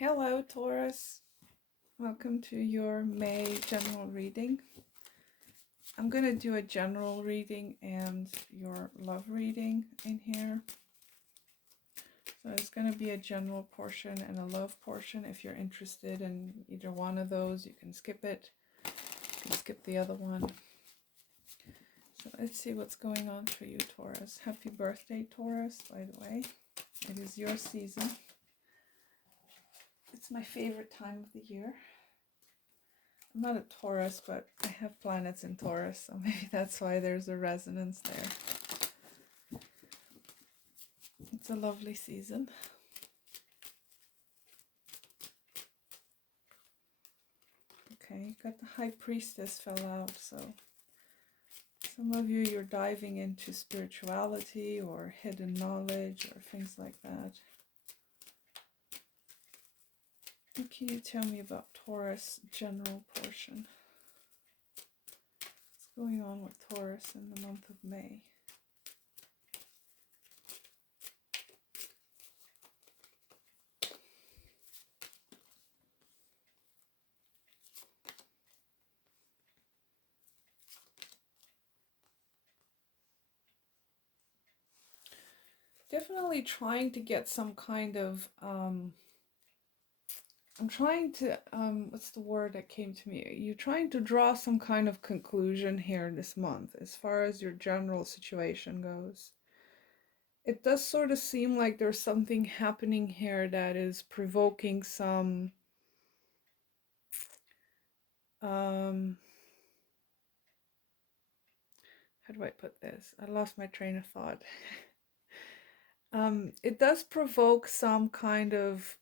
Hello, Taurus. Welcome to your May general reading. I'm going to do a general reading and your love reading in here. So it's going to be a general portion and a love portion. If you're interested in either one of those, you can skip it. You can skip the other one. So let's see what's going on for you, Taurus. Happy birthday, Taurus, by the way. It is your season. It's my favorite time of the year. I'm not a Taurus, but I have planets in Taurus, so maybe that's why there's a resonance there. It's a lovely season. Okay, got the High Priestess fell out, so some of you, you're diving into spirituality or hidden knowledge or things like that. What can you tell me about Taurus general portion? What's going on with Taurus in the month of May? Definitely trying to get some kind of I'm trying to, what's the word that came to me? You're trying to draw some kind of conclusion here this month as far as your general situation goes. It does sort of seem like there's something happening here that is provoking some, how do I put this? I lost my train of thought. It does provoke some kind of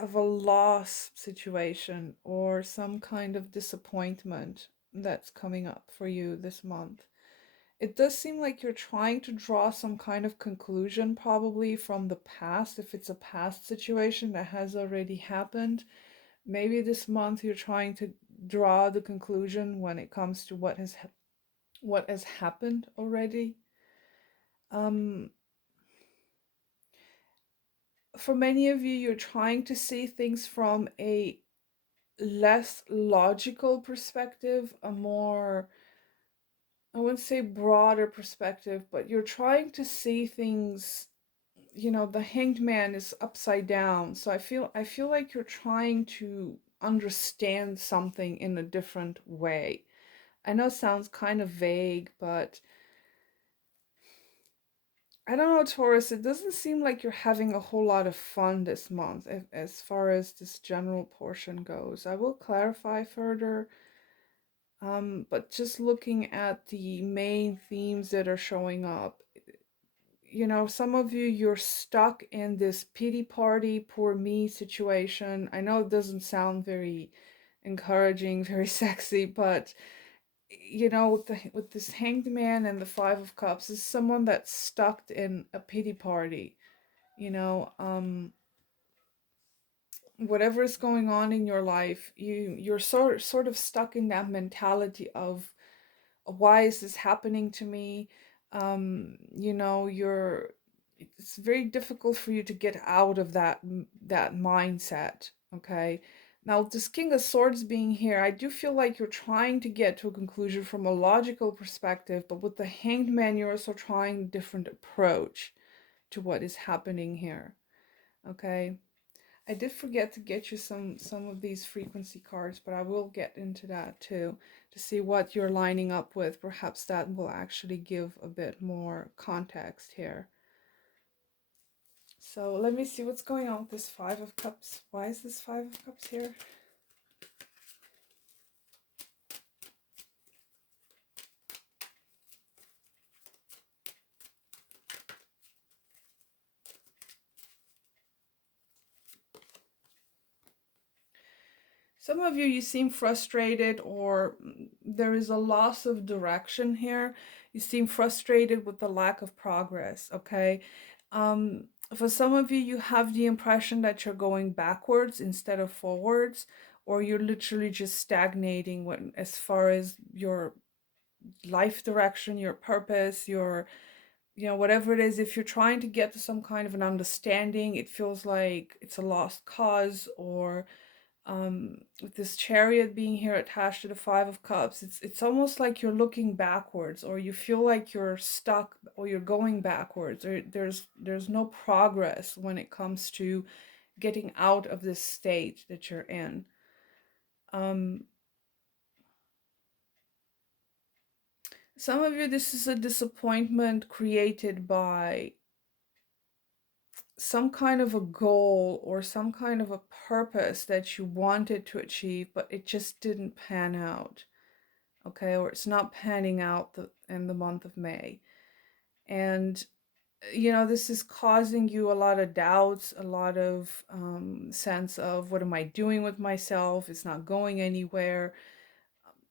a loss situation or some kind of disappointment that's coming up for you this month. It does seem like you're trying to draw some kind of conclusion, probably from the past, if it's a past situation that has already happened. Maybe this month you're trying to draw the conclusion when it comes to what has happened already. For many of you, you're trying to see things from a less logical perspective, a more, I wouldn't say broader perspective, but you're trying to see things, the Hanged Man is upside down. So I feel like you're trying to understand something in a different way. I know it sounds kind of vague, but I don't know, Taurus, it doesn't seem like you're having a whole lot of fun this month as far as this general portion goes. I will clarify further. But just looking at the main themes that are showing up, some of you, you're stuck in this pity party, poor me situation. I know it doesn't sound very encouraging, very sexy, but with this Hanged Man and the Five of Cups is someone that's stuck in a pity party. Whatever is going on in your life, you're sort of stuck in that mentality of, why is this happening to me? It's very difficult for you to get out of that mindset. Okay, now this King of Swords being here, I do feel like you're trying to get to a conclusion from a logical perspective, but with the Hanged Man, you're also trying a different approach to what is happening here. Okay, I did forget to get you some of these frequency cards, but I will get into that too to see what you're lining up with. Perhaps that will actually give a bit more context here. So let me see what's going on with this Five of Cups. Why is this Five of Cups here? Some of you, you seem frustrated, or there is a loss of direction here. You seem frustrated with the lack of progress, okay? For some of you, you have the impression that you're going backwards instead of forwards, or you're literally just stagnating as far as your life direction, your purpose, your whatever it is, if you're trying to get to some kind of an understanding, it feels like it's a lost cause. Or with this chariot being here attached to the Five of Cups, it's almost like you're looking backwards, or you feel like you're stuck, or you're going backwards, or there's no progress when it comes to getting out of this state that you're in. Um, some of you, this is a disappointment created by some kind of a goal or some kind of a purpose that you wanted to achieve, but it just didn't pan out. Okay, or it's not panning out in the month of May. And, this is causing you a lot of doubts, a lot of sense of what am I doing with myself? It's not going anywhere.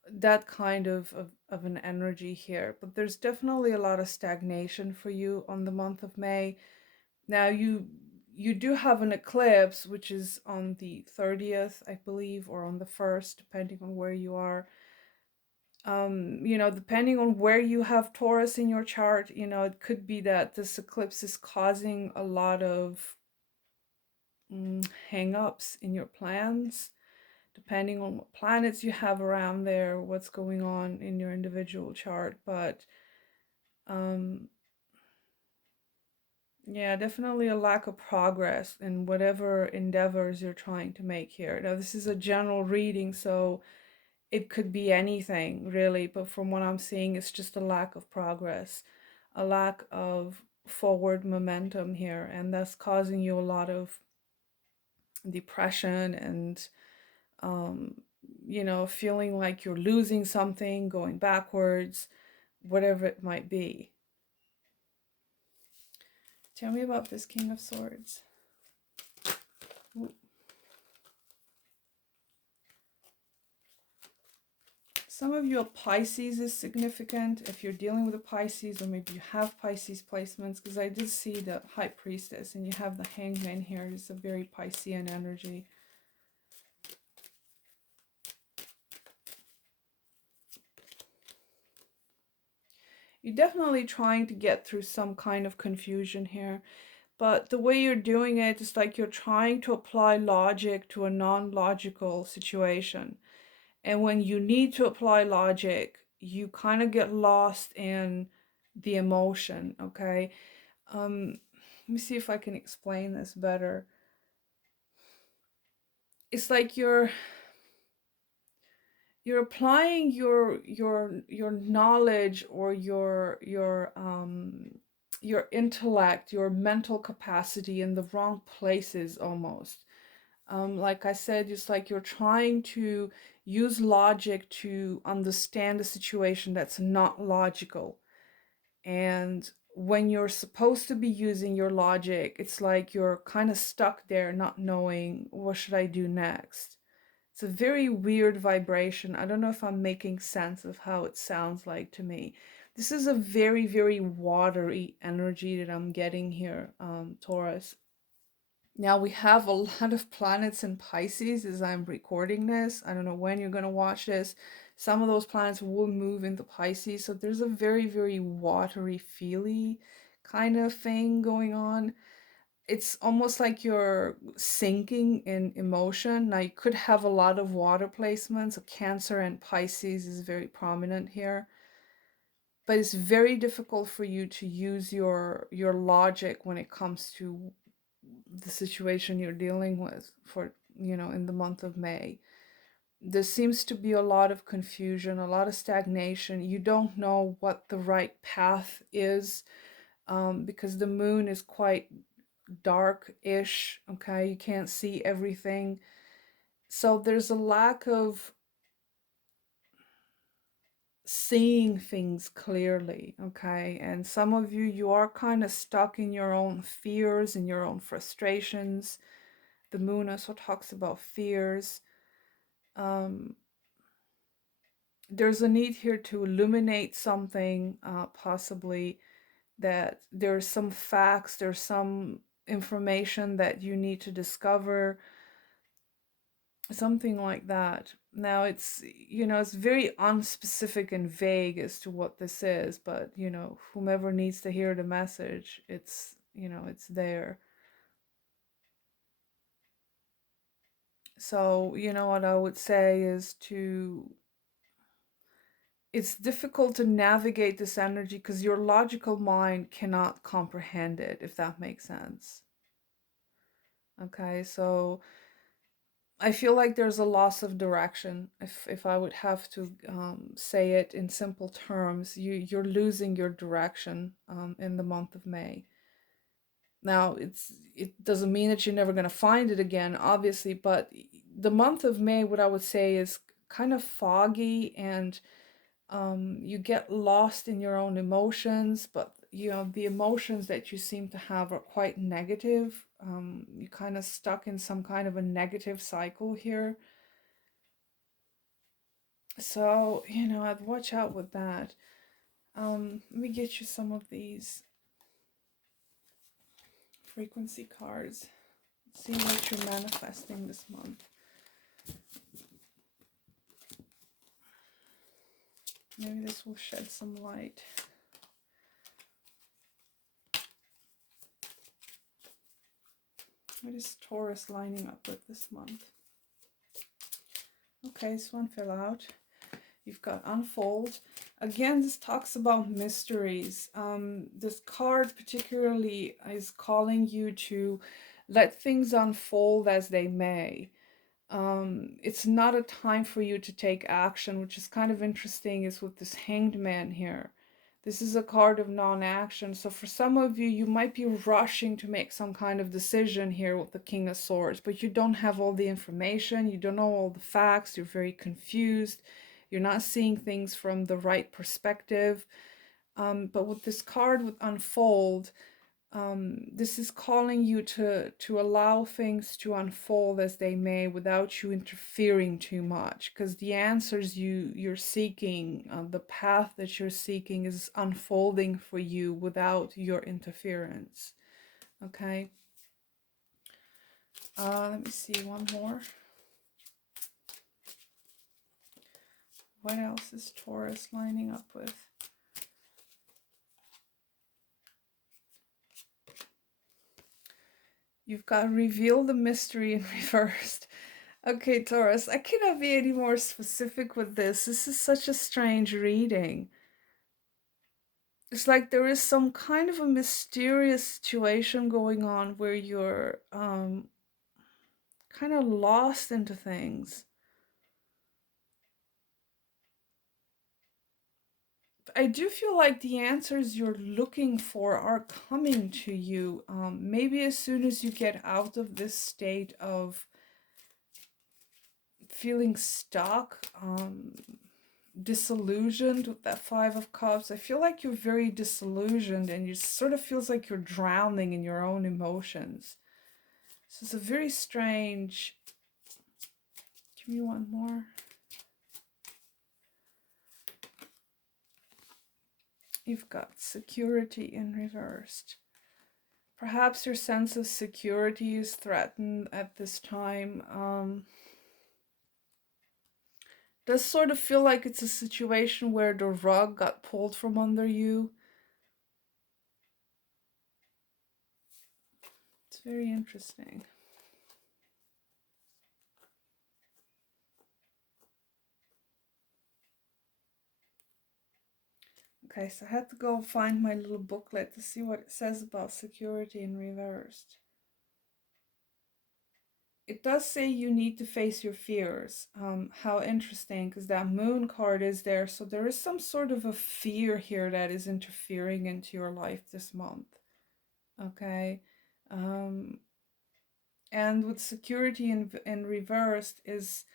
That kind of an energy here. But there's definitely a lot of stagnation for you on the month of May. Now you do have an eclipse, which is on the 30th, I believe, or on the 1st, depending on where you are. Depending on where you have Taurus in your chart, it could be that this eclipse is causing a lot of hang-ups in your plans, depending on what planets you have around there, what's going on in your individual chart. But um, yeah, definitely a lack of progress in whatever endeavors you're trying to make here. Now, this is a general reading, so it could be anything really, but from what I'm seeing, it's just a lack of progress, a lack of forward momentum here, and that's causing you a lot of depression and, um, feeling like you're losing something, going backwards, whatever it might be. Tell me about this King of Swords. Ooh. Some of you, a Pisces is significant if you're dealing with a Pisces, or maybe you have Pisces placements, because I did see the High Priestess and you have the Hangman here. It's a very Piscean energy. You're definitely trying to get through some kind of confusion here, but the way you're doing it is like you're trying to apply logic to a non-logical situation. And when you need to apply logic, you kind of get lost in the emotion, okay? Let me see if I can explain this better. It's like you're applying your knowledge, or your intellect, your mental capacity in the wrong places almost. Like I said, it's like you're trying to use logic to understand a situation that's not logical. And when you're supposed to be using your logic, it's like you're kind of stuck there, not knowing what should I do next. It's a very weird vibration. I don't know if I'm making sense of how it sounds like to me. This is a very, very watery energy that I'm getting here, Taurus. Now we have a lot of planets in Pisces as I'm recording this. I don't know when you're going to watch this. Some of those planets will move into Pisces. So there's a very, very watery, feely kind of thing going on. It's almost like you're sinking in emotion. Now you could have a lot of water placements. So Cancer and Pisces is very prominent here. But it's very difficult for you to use your logic when it comes to the situation you're dealing with for, in the month of May. There seems to be a lot of confusion, a lot of stagnation. You don't know what the right path is, because the moon is quite dark-ish, okay? You can't see everything. So there's a lack of seeing things clearly, okay? And some of you, you are kind of stuck in your own fears and your own frustrations. The moon also talks about fears. Um, there's a need here to illuminate something, possibly that there's some facts, there's some information that you need to discover. something like that. Now it's, it's very unspecific and vague as to what this is, but whomever needs to hear the message, it's there. So, what I would say is it's difficult to navigate this energy because your logical mind cannot comprehend it, if that makes sense. Okay, so I feel like there's a loss of direction. If I would have to say it in simple terms, you're losing your direction in the month of May. Now, it doesn't mean that you're never going to find it again, obviously, but the month of May, what I would say, is kind of foggy, and you get lost in your own emotions, but the emotions that you seem to have are quite negative. You kind of stuck in some kind of a negative cycle here. So, I'd watch out with that. Let me get you some of these frequency cards. See what you're manifesting this month. Maybe this will shed some light. What is Taurus lining up with this month? Okay, this one fell out. You've got unfold. Again, this talks about mysteries. This card particularly is calling you to let things unfold as they may. It's not a time for you to take action, which is kind of interesting, is with this Hanged Man here. This is a card of non-action. So for some of you, you might be rushing to make some kind of decision here with the King of Swords, but you don't have all the information, you don't know all the facts, you're very confused, you're not seeing things from the right perspective. But with this card with Unfold, this is calling you to allow things to unfold as they may without you interfering too much, because the answers you're seeking, the path that you're seeking, is unfolding for you without your interference. Okay. Let me see one more. What else is Taurus lining up with? You've got reveal the mystery in reversed. Okay, Taurus, I cannot be any more specific with this. This is such a strange reading. It's like there is some kind of a mysterious situation going on where you're kind of lost into things. I do feel like the answers you're looking for are coming to you. Maybe as soon as you get out of this state of feeling stuck, disillusioned with that Five of Cups. I feel like you're very disillusioned and it sort of feels like you're drowning in your own emotions. So it's a very strange... Give me one more. You've got security in reversed. Perhaps your sense of security is threatened at this time. Does sort of feel like it's a situation where the rug got pulled from under you. It's very interesting. Okay, so I had to go find my little booklet to see what it says about security in reversed. It does say you need to face your fears. How interesting, because that moon card is there. So there is some sort of a fear here that is interfering into your life this month. Okay. And with security in reversed is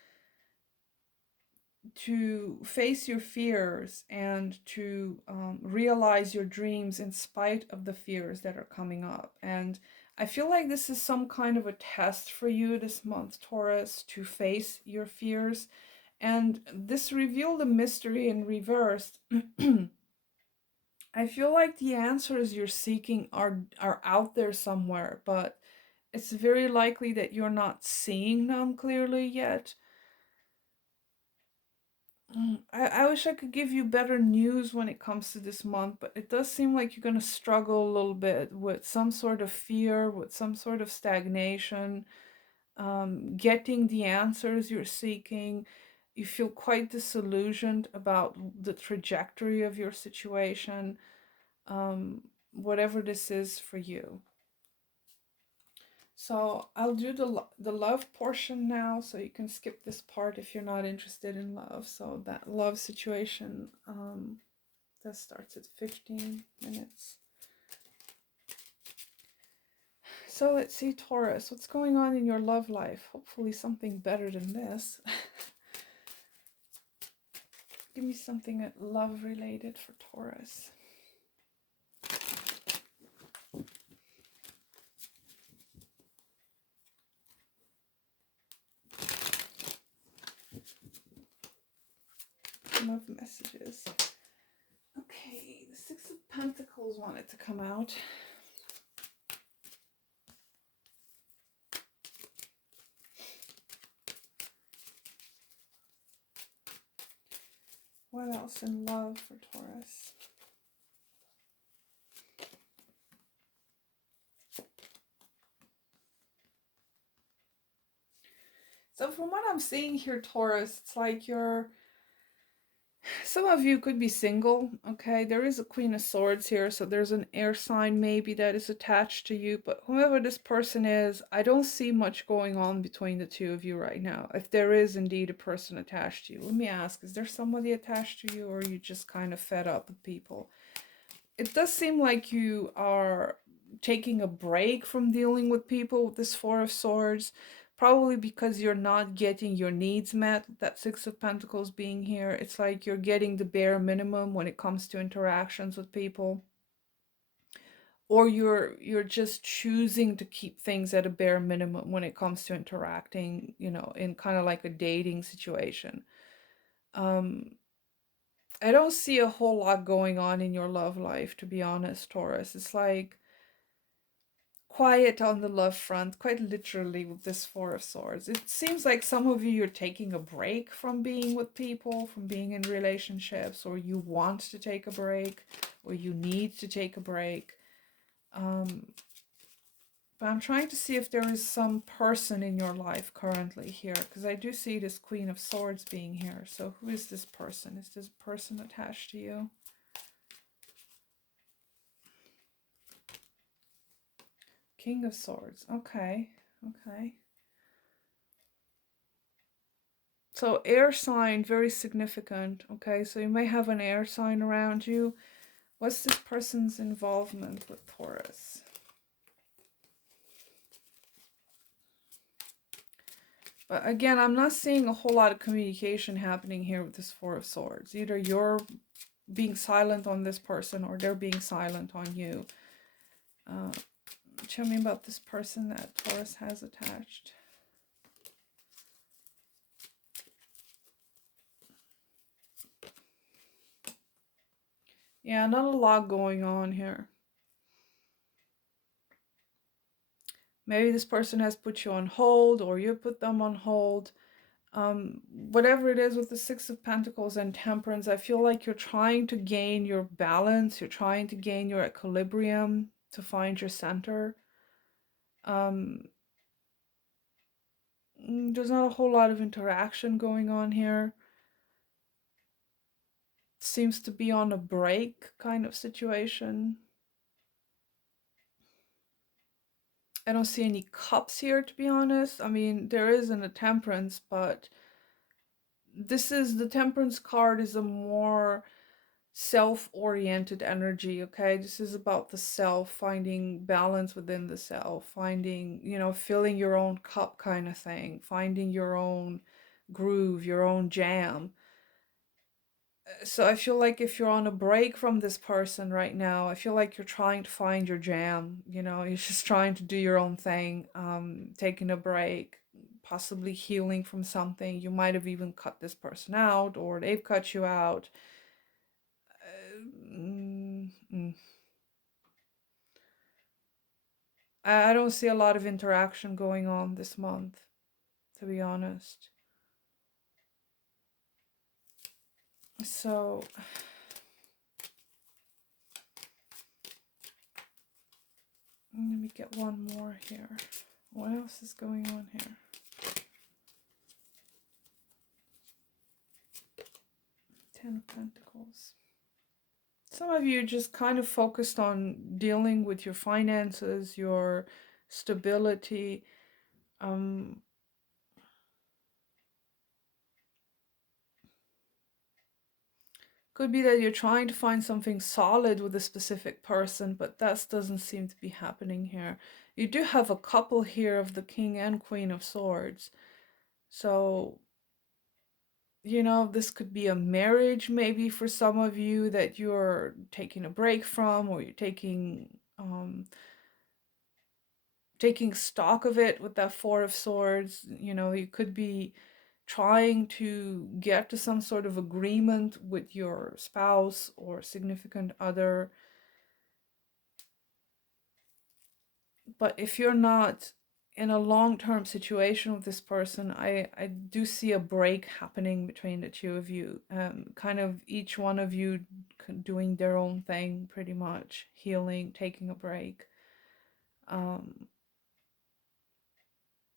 to face your fears and to realize your dreams in spite of the fears that are coming up. And I feel like this is some kind of a test for you this month, Taurus, to face your fears. And this revealed a mystery in reverse. I feel like the answers you're seeking are out there somewhere, but It's very likely that you're not seeing them clearly yet. I wish I could give you better news when it comes to this month, but it does seem like you're going to struggle a little bit with some sort of fear, with some sort of stagnation, getting the answers you're seeking. You feel quite disillusioned about the trajectory of your situation, whatever this is for you. So I'll do the love portion now, so you can skip this part if you're not interested in love. So that love situation, that starts at 15 minutes. So let's see, Taurus, what's going on in your love life? Hopefully something better than this. Give me something love related for Taurus. Love messages. Okay, the Six of Pentacles wanted to come out. What else in love for Taurus? So from what I'm seeing here, Taurus, it's like some of you could be single, okay? There is a Queen of Swords here, so there's an air sign maybe that is attached to you, but whoever this person is, I don't see much going on between the two of you right now. If there is indeed a person attached to you, let me ask, is there somebody attached to you, or are you just kind of fed up with people? It does seem like you are taking a break from dealing with people with this Four of Swords, probably because you're not getting your needs met. That Six of Pentacles being here, it's like you're getting the bare minimum when it comes to interactions with people, or you're just choosing to keep things at a bare minimum when it comes to interacting, in kind of like a dating situation. I don't see a whole lot going on in your love life, to be honest, Taurus. It's like quiet on the love front, quite literally, with this Four of Swords. It seems like some of you, you're taking a break from being with people, from being in relationships, or you want to take a break, or you need to take a break. But I'm trying to see if there is some person in your life currently here, because I do see this Queen of Swords being here. So who is this person? Is this person attached to you? King of Swords. Okay. Okay. So air sign, very significant. Okay, so you may have an air sign around you. What's this person's involvement with Taurus? But again, I'm not seeing a whole lot of communication happening here with this Four of Swords. Either you're being silent on this person, or they're being silent on you. Tell me about this person that Taurus has attached. Yeah, not a lot going on here. Maybe this person has put you on hold, or you put them on hold. Whatever it is with the Six of Pentacles and Temperance, I feel like you're trying to gain your balance. You're trying to gain your equilibrium, to find your center. There's not a whole lot of interaction going on here. Seems to be on a break kind of situation. I don't see any cups here, to be honest. I mean, there is a Temperance, but the Temperance card is a more self-oriented energy. Okay, this is about the self, finding balance within the self, finding, filling your own cup kind of thing, finding your own groove, your own jam. So I feel like if you're on a break from this person right now, I feel like you're trying to find your jam. You're just trying to do your own thing, taking a break, possibly healing from something. You might have even cut this person out, or they've cut you out. Mm, mm. I don't see a lot of interaction going on this month, to be honest. So let me get one more here. What else is going on here? Ten of Pentacles. Some of you just kind of focused on dealing with your finances, your stability. Could be that you're trying to find something solid with a specific person, but that doesn't seem to be happening here. You do have a couple here of the King and Queen of Swords. So, you know, this could be a marriage maybe for some of you that you're taking a break from, or you're taking stock of it with that Four of Swords. You know, you could be trying to get to some sort of agreement with your spouse or significant other. But if you're not in a long-term situation with this person, I do see a break happening between the two of you. Kind of each one of you doing their own thing, pretty much healing, taking a break.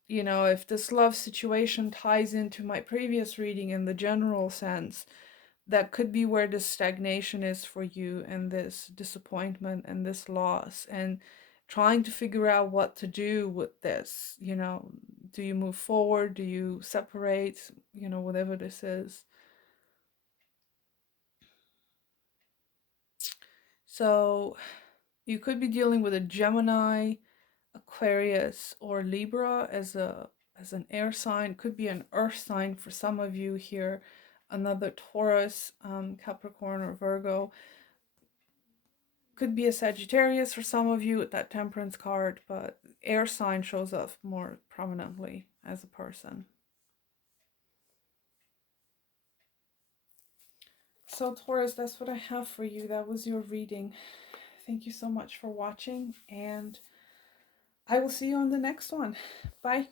You know, if this love situation ties into my previous reading in the general sense, that could be where this stagnation is for you, and this disappointment and this loss, and trying to figure out what to do with this. You know, do you move forward? Do you separate? You know, whatever this is. So you could be dealing with a Gemini, Aquarius, or Libra as an air sign. Could be an earth sign for some of you here. Another Taurus, Capricorn, or Virgo. Could be a Sagittarius for some of you with that Temperance card, but air sign shows up more prominently as a person. So Taurus, that's what I have for you. That was your reading. Thank you so much for watching, and I will see you on the next one. Bye.